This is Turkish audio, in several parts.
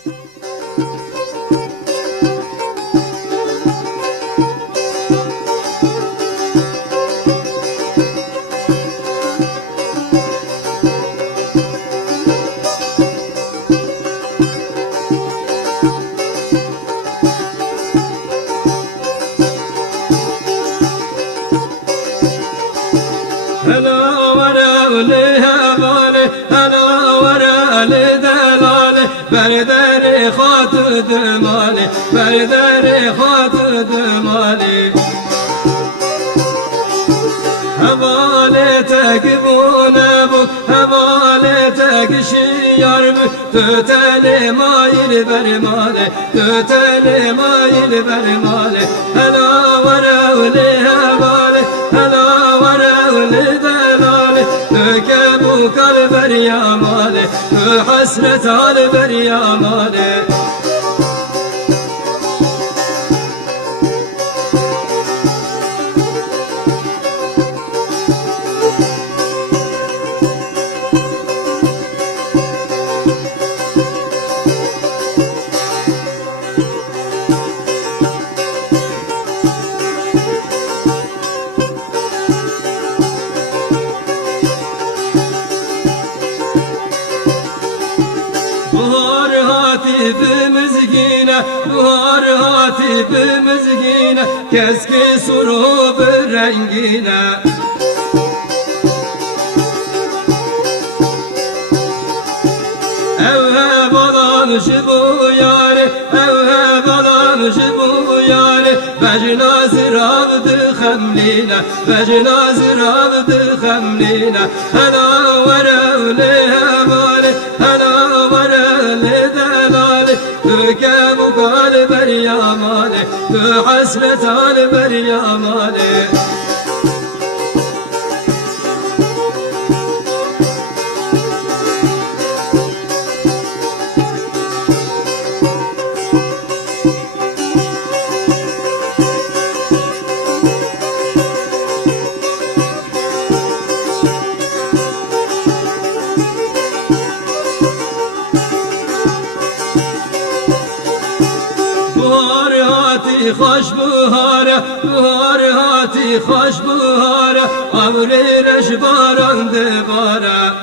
هلا ورا لهوالي هلا ورا لدلالي برداري خاط دمالي برداري خاط دمالي هوالتك بونبوك هوالتك شيار بك تتلي مايل برمالي تتلي مايل برمالي هلا ورا لهوالي هلا ورا لدلالي تكبوك البريا مالي حسرة البريا مالي Buhar hatibimiz yine, buhar hatibimiz yine, keski suru bir rengine. Evhe balanışı bu yari, evhe balanışı bu yari, Becnazir abdı xemline, Becnazir abdı xemline. Hela verevli hevali, hela verevli delali, Tükemuk al beryamali, Tü hasret al beryamali. Buhar hati hoş buhara, buhar hati hoş buhara, Amri reş baran debara.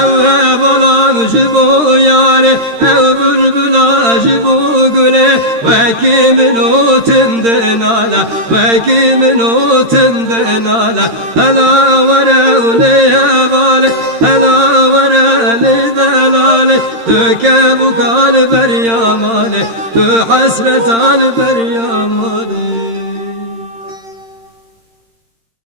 Evhe balanışı bu yari, ev bülbülaşı bu güle, Ve kimin utinden ala, ve kimin utinden ala. Hela verevli hevali, hela لدلالي تكبك على بريامالي تحسرة على بريامالي